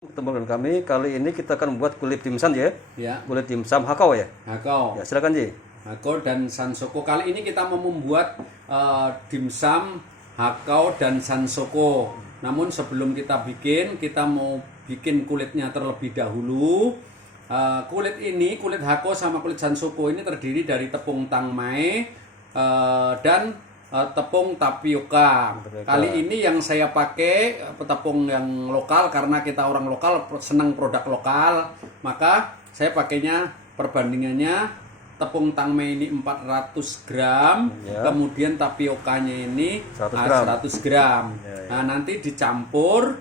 Ketemu dengan kami, kali ini kita akan membuat kulit dimsum ya. Ya, Kulit dimsum hakau ya. hakau. Ya, silakan Ji. Hakau dan sansoko. Kali ini kita mau membuat dimsum hakau dan sansoko. Namun sebelum kita bikin, kita mau bikin kulitnya terlebih dahulu. Kulit ini, kulit hakau sama kulit sansoko ini terdiri dari tepung tangmai dan tepung tapioka. Kali ini yang saya pakai tepung yang lokal karena kita orang lokal senang produk lokal, maka saya pakainya perbandingannya tepung tangmei ini 400 gram, Ya. kemudian tapiokanya ini 100 gram. 100 gram. Ya, ya. Nah, nanti dicampur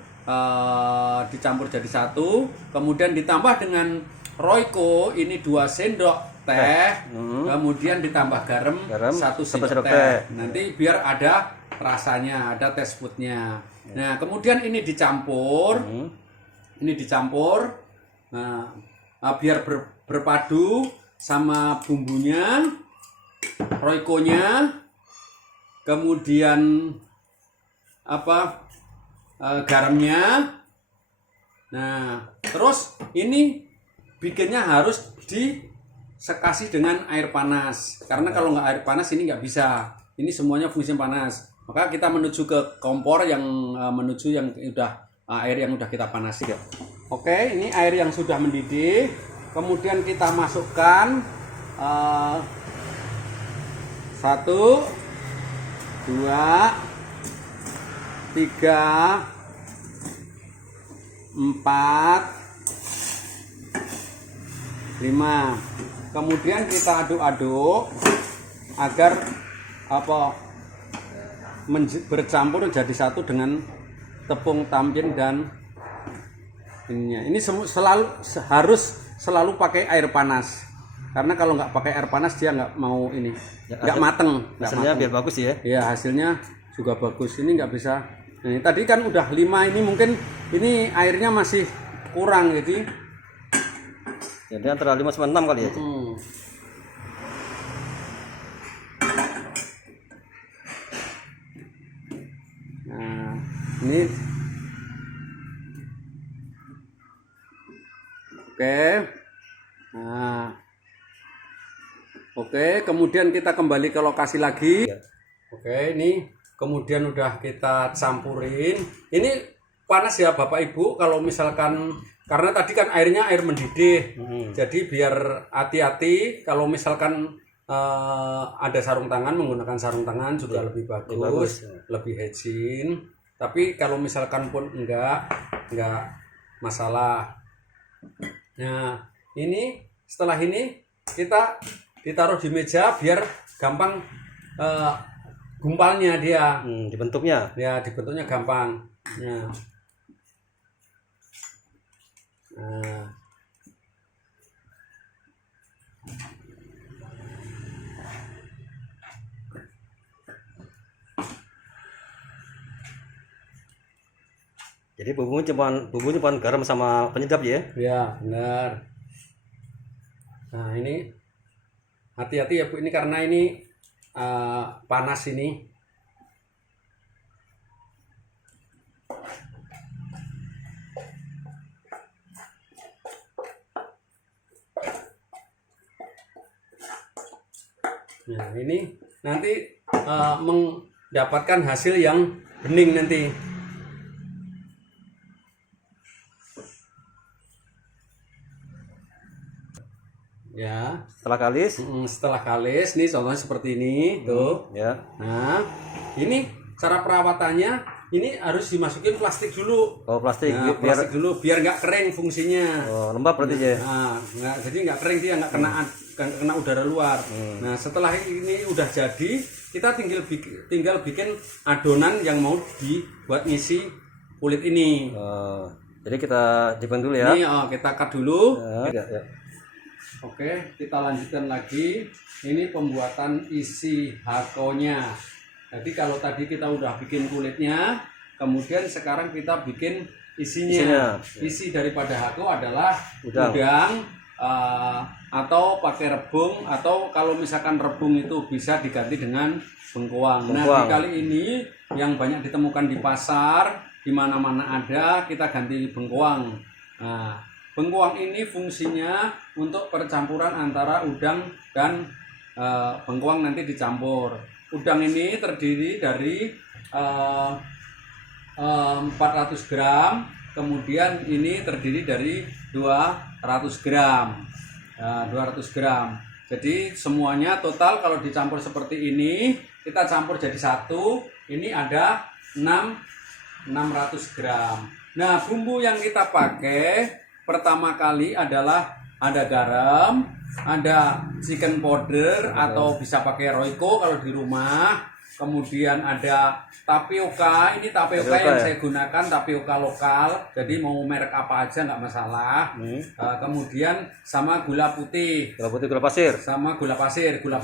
jadi satu, kemudian ditambah dengan Royco ini 2 sendok teh, kemudian ditambah garam, Garam, 1 satu sendok sendok teh. teh. Nanti biar ada rasanya, ada taste foodnya. Nah, kemudian ini dicampur, nah, biar berpadu sama bumbunya, Royco-nya, kemudian garamnya. Nah, terus ini bikinnya harus disekasi dengan air panas, karena kalau nggak air panas ini nggak bisa. Ini semuanya fungsinya panas, maka kita menuju ke kompor yang menuju yang udah air yang udah kita panasi. Oke, ini air yang sudah mendidih, kemudian kita masukkan 1, 2, 3, 4, 5. Kemudian kita aduk-aduk agar bercampur jadi satu dengan tepung tampin dan ininya. Ini harus selalu pakai air panas. Karena kalau nggak pakai air panas dia nggak mau ini, nggak mateng. Hasilnya biar bagus ya. Ya, hasilnya juga bagus. Ini nggak bisa. Ini tadi kan udah 5, ini mungkin ini airnya masih kurang, jadi Jadi antara 5 sama 6 kali ya. Ji. Nah, ini oke. Nah, oke. Kemudian kita kembali ke lokasi lagi. Oke, ini kemudian udah kita campurin. Ini panas ya Bapak Ibu, kalau misalkan karena tadi kan airnya air mendidih. Jadi biar hati-hati kalau misalkan ada sarung tangan, menggunakan sarung tangan juga lebih bagus, lebih hygiene. Tapi kalau misalkan pun enggak masalah. Nah, ini setelah ini kita ditaruh di meja biar gampang gumpalnya dia. Dibentuknya. Ya, dibentuknya gampang. Nah. Jadi bumbunya cuma garam sama penyedap ya. Ya, benar. Nah, ini hati-hati ya Bu, ini karena ini panas ini. Nah, ini nanti mendapatkan hasil yang bening nanti. Ya, setelah kalis nih contohnya seperti ini tuh. Ya. Nah, ini cara perawatannya, ini harus dimasukin plastik dulu. Oh, plastik. Nah, plastik dulu biar nggak kering fungsinya. Oh, lembab berarti ya. Nah, jadi nggak kering, dia nggak kena udara luar. Nah, setelah ini udah jadi, kita tinggal bikin adonan yang mau dibuat ngisi kulit ini. Jadi kita jepang dulu ya. Ini kita cut dulu. Ya. Oke, kita lanjutkan lagi. Ini pembuatan isi hakonya. Jadi kalau tadi kita udah bikin kulitnya, kemudian sekarang kita bikin isinya. Isi daripada hako adalah udang, atau pakai rebung, atau kalau misalkan rebung itu bisa diganti dengan bengkoang. Nah, di kali ini yang banyak ditemukan di pasar, di mana-mana ada, kita ganti bengkoang. Nah, bengkoang ini fungsinya untuk percampuran antara udang dan bengkoang nanti dicampur. Udang ini terdiri dari 400 gram, kemudian ini terdiri dari 200 gram. 200 gram. Jadi semuanya total kalau dicampur seperti ini, kita campur jadi satu, ini ada 600 gram. Nah, bumbu yang kita pakai pertama kali adalah ada garam, ada chicken powder atau bisa pakai Royco kalau di rumah. Kemudian ada tapioka, ini tapioka yang saya gunakan tapioka lokal, jadi mau merek apa aja nggak masalah. Kemudian sama gula putih, gula pasir, sama gula pasir, gula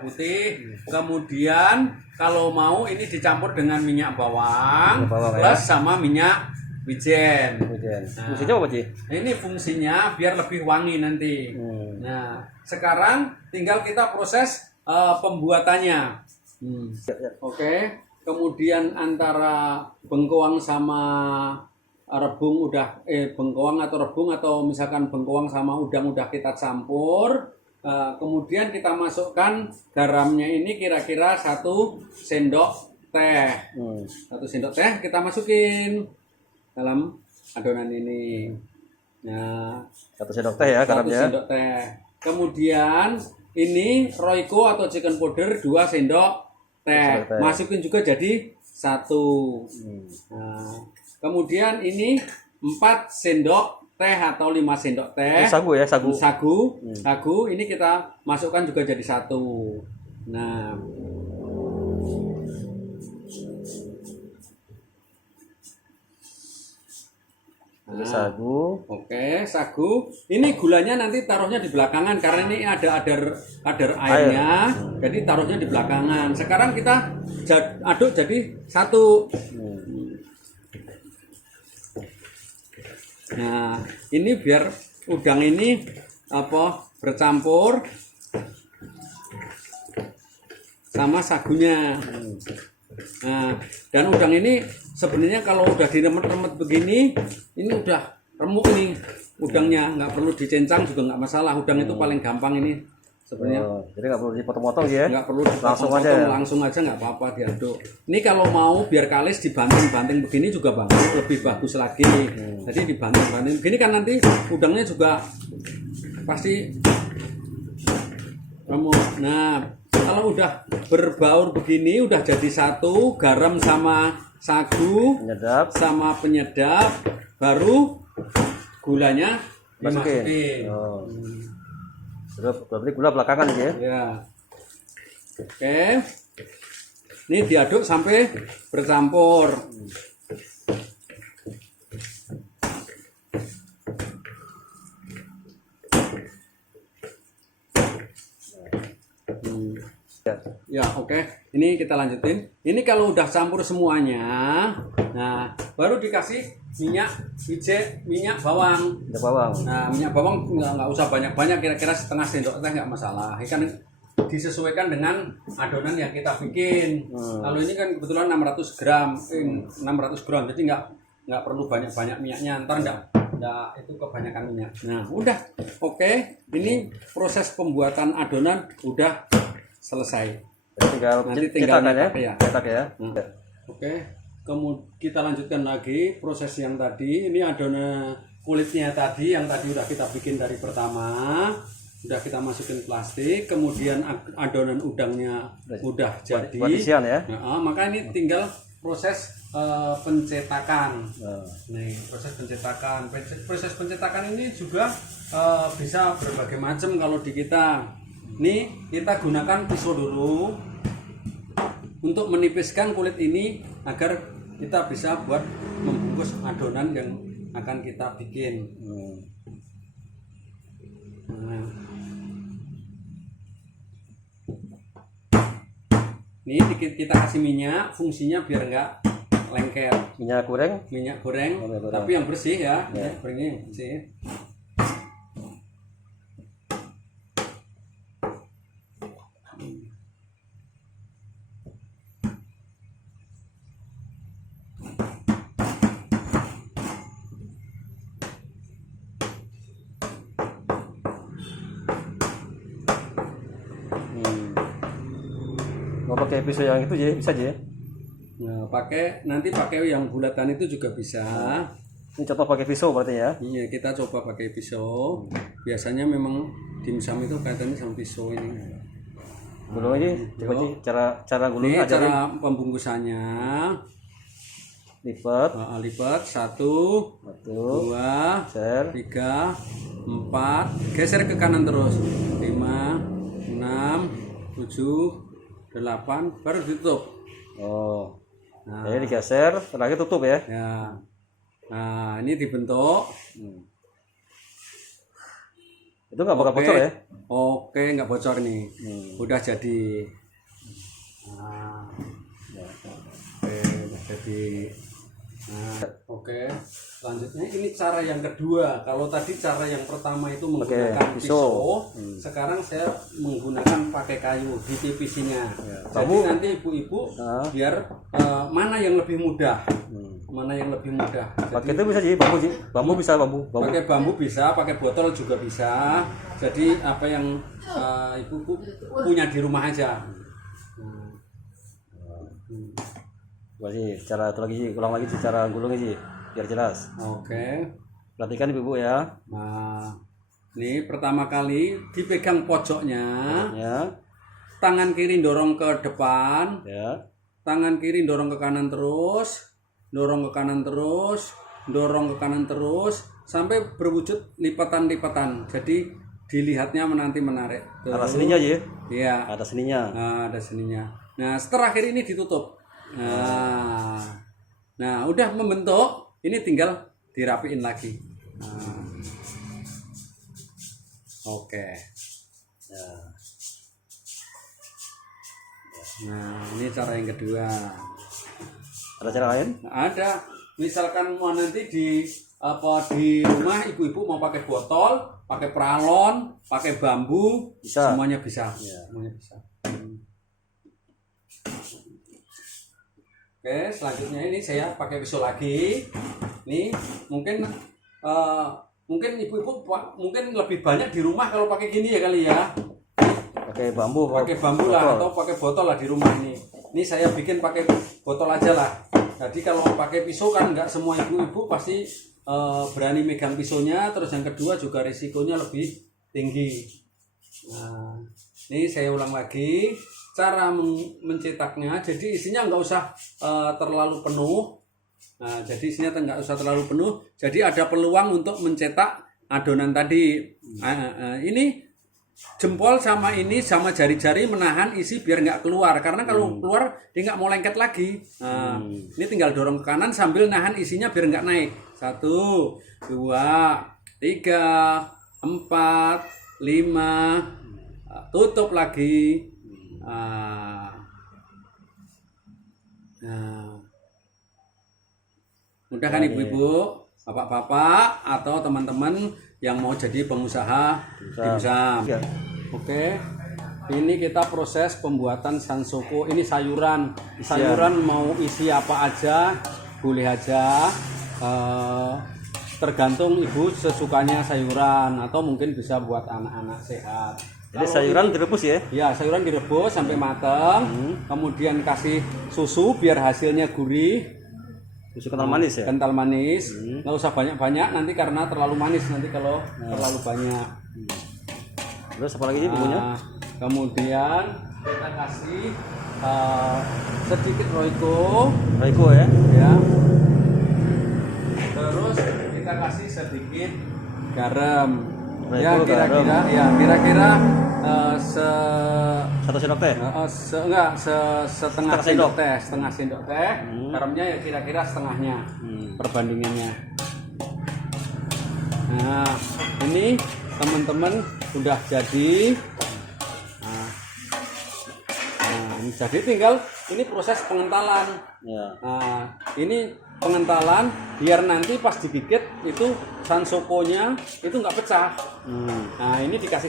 putih. Kemudian kalau mau ini dicampur dengan minyak bawang, plus sama minyak wijen. Fungsinya apa, Ci? Ini fungsinya biar lebih wangi nanti. Nah, sekarang tinggal kita proses pembuatannya. Oke. Kemudian antara bengkoang sama rebung bengkoang atau rebung atau misalkan bengkoang sama udang udah kita campur. Kemudian kita masukkan garamnya ini kira-kira 1 sendok teh. 1 sendok teh kita masukin dalam adonan ini. Nah, 1 sendok teh ya garamnya. 1 sendok teh. Kemudian ini Royco atau chicken powder 2 sendok teh. Masukin juga jadi 1. Nah, kemudian ini 4 sendok teh atau 5 sendok teh. Sagu ya, sagu. Sagu ini kita masukkan juga jadi 1. Nah, sagu. Oke, sagu. Ini gulanya nanti taruhnya di belakangan karena ini ada kadar airnya. Jadi taruhnya di belakangan. Sekarang kita aduk jadi 1. Nah, ini biar udang ini bercampur sama sagunya. Nah, dan udang ini sebenarnya kalau udah diremet-remet begini, ini udah remuk nih udangnya, nggak perlu dicincang juga nggak masalah. Udang itu paling gampang ini sebenarnya. Jadi nggak perlu dipotong-potong ya? Nggak perlu dipotong, langsung aja nggak apa-apa diaduk. Ini kalau mau biar kalis dibanting-banting begini juga bagus, lebih bagus lagi. Jadi dibanting-banting begini kan nanti udangnya juga pasti remuk. Nah, kalau udah berbaur begini, udah jadi 1, garam sama sagu, sama penyedap, baru gulanya dimasukin. Berarti gula belakangan ya? Ya. Oke. Ini diaduk sampai bercampur. Ya, oke. Ini kita lanjutin. Ini kalau udah campur semuanya, nah baru dikasih minyak wijen, minyak bawang. Nah, minyak bawang nggak usah banyak-banyak, kira-kira setengah sendok teh nggak masalah. Ini kan disesuaikan dengan adonan yang kita bikin. Kalau ini kan kebetulan 600 gram, jadi nggak perlu banyak-banyak minyaknya. Ntar nggak itu kebanyakan minyak. Nah, udah, oke. Ini proses pembuatan adonan udah selesai. Nanti tinggal cetak ya. Oke. Kemudian kita lanjutkan lagi proses yang tadi. Ini adonan kulitnya tadi yang tadi udah kita bikin dari pertama, udah kita masukin plastik. Kemudian adonan udangnya udah jadi. Isian ya. Nah, maka ini tinggal proses pencetakan. Nih, proses pencetakan. Proses pencetakan ini juga bisa berbagai macam kalau di kita. Nih, kita gunakan pisau dulu untuk menipiskan kulit ini agar kita bisa buat membungkus adonan yang akan kita bikin. Nah. Ini kita kasih minyak, fungsinya biar enggak lengket. Minyak goreng, tapi yang bersih ya. Gorengnya yang bersih. Mau pakai pisau yang itu aja bisa aja ya. Nah, nanti pakai yang bulatan itu juga bisa. Ini coba pakai pisau berarti ya. Iya, kita coba pakai pisau. Biasanya memang dimsum itu kaitannya sama pisau ini. Gulung aja, coba aja cara gulungnya Ini aja. cara pembungkusannya. Lipat, Lipat 1, 1, 2, share, 3, 4, geser ke kanan terus, 5, 6, 7, 8, baru ditutup. oh, Nah, jadi digeser, terakhir tutup ya. ya. Nah, ini dibentuk. Itu nggak bakal bocor ya. Oke, nggak bocor nih. Udah jadi. Nah, oke, udah jadi. Nah, oke. Selanjutnya ini cara yang kedua. Kalau tadi cara yang pertama itu menggunakan pisau, sekarang saya menggunakan pakai kayu di tipisinya. Jadi nanti ibu-ibu biar mana yang lebih mudah. Mana yang lebih mudah. Pakai itu bisa sih, bambu bisa bambu. Pakai bambu bisa, pakai botol juga bisa. Jadi apa yang ibu punya di rumah aja. Masih cara itu lagi sih, ulang lagi sih cara gulungnya sih, biar jelas. Oke. Perhatikan ibu ya. Nah, ini pertama kali dipegang pojoknya. Ya. Tangan kiri dorong ke depan. Ya. Tangan kiri dorong ke kanan terus. Dorong ke kanan terus. Dorong ke kanan terus. Sampai berwujud lipatan-lipatan. Jadi dilihatnya nanti menarik. Ada seninya aja ya? Iya. Ada seninya. Nah, ada seninya. Nah, terakhir ini ditutup. Nah, udah membentuk. Ini tinggal dirapiin lagi. Oke. Nah, ini cara yang kedua. Ada cara lain? Ada. Misalkan mau nanti di rumah ibu-ibu mau pakai botol, pakai pralon, pakai bambu, bisa. Semuanya bisa. Ya. Semuanya bisa. Oke, selanjutnya ini saya pakai pisau lagi. Nih, mungkin ibu-ibu mungkin lebih banyak di rumah kalau pakai gini ya kali ya. Pakai bambu lah atau pakai botol lah di rumah ini. Ini saya bikin pakai botol aja lah. Jadi kalau pakai pisau kan nggak semua ibu-ibu pasti berani megang pisaunya. Terus yang kedua juga risikonya lebih tinggi. Nah, ini saya ulang lagi. Cara mencetaknya, jadi isinya nggak usah terlalu penuh. Nah, jadi isinya nggak usah terlalu penuh. Jadi ada peluang untuk mencetak adonan tadi. Ini jempol sama ini sama jari-jari menahan isi biar nggak keluar. Karena kalau keluar dia nggak mau lengket lagi. Nah, ini tinggal dorong ke kanan sambil nahan isinya biar nggak naik. 1, 2, 3, 4, 5. Tutup lagi. Nah, mudah kan ibu-ibu, bapak-bapak atau teman-teman yang mau jadi pengusaha dimsum. Oke, ini kita proses pembuatan sansoko. Ini sayuran mau isi apa aja, boleh aja. Tergantung ibu sesukanya sayuran atau mungkin bisa buat anak-anak sehat. Jadi sayuran direbus ya? Ya, sayuran direbus sampai matang. Kemudian kasih susu biar hasilnya gurih. Susu kental manis ya? Kental manis. Nggak usah banyak-banyak nanti karena terlalu manis nanti kalau terlalu banyak. Terus apa lagi bumbunya? Kemudian kita kasih sedikit roiko. Roiko ya? Ya. Terus kita kasih sedikit garam. Ya kira-kira satu sendok teh? Setengah sendok teh. Garamnya ya kira-kira setengahnya perbandingannya. Nah, ini teman-teman udah jadi. Jadi tinggal ini proses pengentalan. Nah, ini pengentalan biar nanti pas digigit itu sansokonya itu nggak pecah. Nah, ini dikasih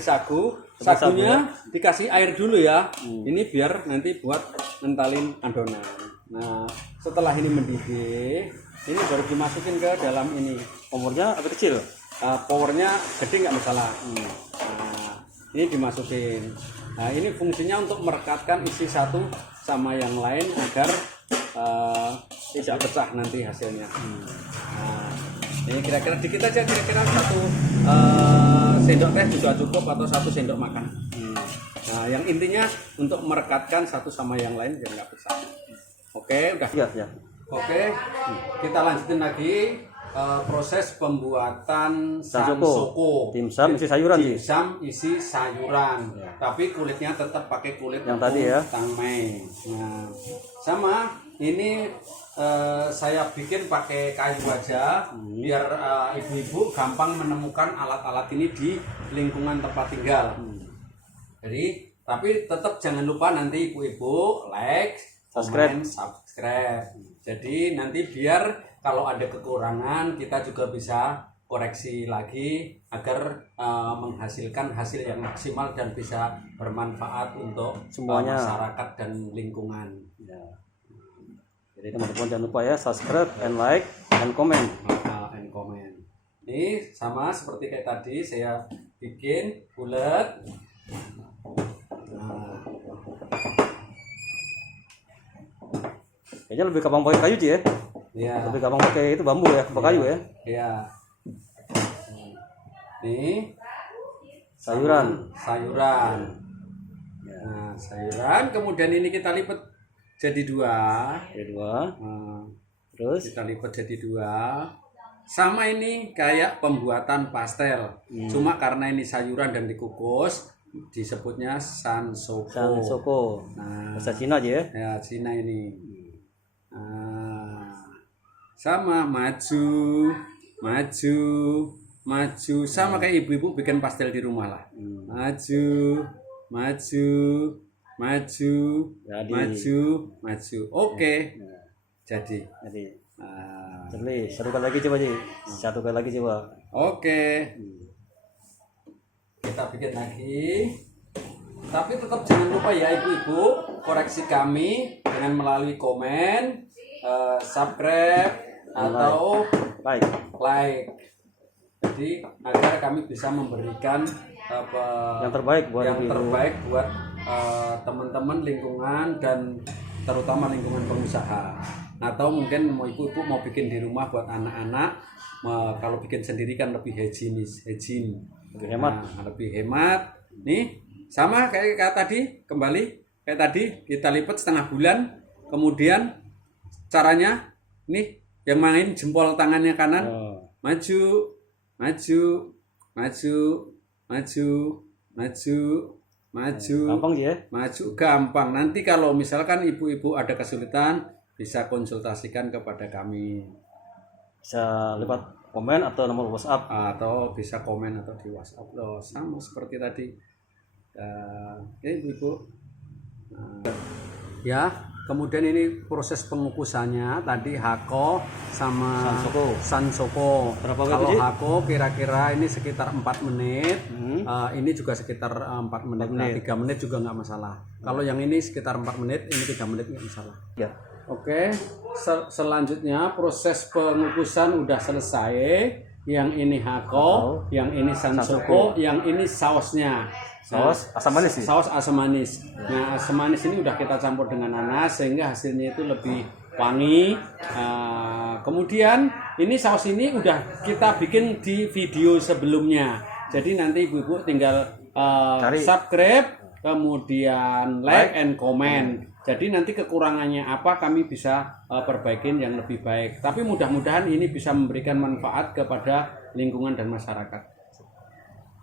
sagunya dikasih air dulu ya. Ini biar nanti buat ngentalin adonan. Nah, setelah ini mendidih, ini baru dimasukin ke dalam ini. Kompornya agak kecil. Powernya gede nggak masalah. Nah, ini dimasukin. Nah, ini fungsinya untuk merekatkan isi satu sama yang lain agar tidak pecah nanti hasilnya. Nah, ini kira-kira dikit aja, kira-kira 1 sendok teh juga cukup atau 1 sendok makan. Nah, yang intinya untuk merekatkan satu sama yang lain biar nggak pecah. Oke, udah. Ya. Oke, kita lanjutin lagi proses pembuatan sansoko. Dimsum isi sayuran sih. Dimsum isi sayuran, tapi kulitnya tetap pakai kulit yang tadi ya. tangmei. Nah, sama ini saya bikin pakai kayu aja biar ibu-ibu gampang menemukan alat-alat ini di lingkungan tempat tinggal. Jadi, tapi tetap jangan lupa nanti ibu-ibu like, comment, subscribe. Jadi nanti biar kalau ada kekurangan kita juga bisa koreksi lagi agar menghasilkan hasil yang maksimal dan bisa bermanfaat untuk semuanya, masyarakat dan lingkungan. Ya. Jadi teman-teman jangan lupa ya subscribe and like and comment. Ini sama seperti kayak tadi saya bikin bulat. Nah. Kayaknya lebih gampang pakai kayu sih ya. Iya. Lebih gampang pakai itu bambu ya, pakai kayu ya. Iya. Nih sayuran. Nah, sayuran kemudian ini kita lipat jadi 2. Nah, terus kita lipat jadi 2. Sama ini kayak pembuatan pastel. Cuma karena ini sayuran dan dikukus disebutnya sansoko. Nah, bahasa Cina aja ya. Ya, Cina ini. Nah, sama maju sama kayak ibu-ibu bikin pastel di rumah lah. Maju. Oke. Jadi. Satu kali lagi coba Ji. Satu kali lagi coba. Oke. Kita bikin lagi. Tapi tetap jangan lupa ya ibu-ibu koreksi kami dengan melalui komen, subscribe atau like. Jadi agar kami bisa memberikan yang terbaik buat teman-teman lingkungan dan terutama lingkungan pengusaha. Atau mungkin ibu-ibu mau bikin di rumah buat anak-anak, kalau bikin sendiri kan lebih hygiene, lebih hemat. Nih sama kayak tadi, kembali kayak tadi kita lipat setengah bulan. Kemudian caranya nih yang main jempol tangannya kanan, maju, gampang ya. Maju gampang. Nanti kalau misalkan ibu-ibu ada kesulitan bisa konsultasikan kepada kami. Bisa lewat komen atau nomor WhatsApp atau bisa komen atau di WhatsApp loh, sama seperti tadi. Ibu-ibu. Ya, kemudian ini proses pengukusannya tadi hako sama sansoko. Kalau hako kira-kira ini sekitar 4 menit. Ini juga sekitar 4 menit. Nah, 3 menit juga nggak masalah. Kalau yang ini sekitar 4 menit, ini 3 menit nggak masalah. Ya. Oke, selanjutnya proses pengukusan udah selesai. Yang ini hako, yang ini sansoko, yang ini sausnya. Saus asam manis sih. Saus asam manis. Nah, asam manis ini udah kita campur dengan nanas sehingga hasilnya itu lebih wangi. Kemudian ini saus ini udah kita bikin di video sebelumnya. Jadi nanti ibu-ibu tinggal subscribe, kemudian like and comment. Jadi nanti kekurangannya apa kami bisa perbaikin yang lebih baik. Tapi mudah-mudahan ini bisa memberikan manfaat kepada lingkungan dan masyarakat.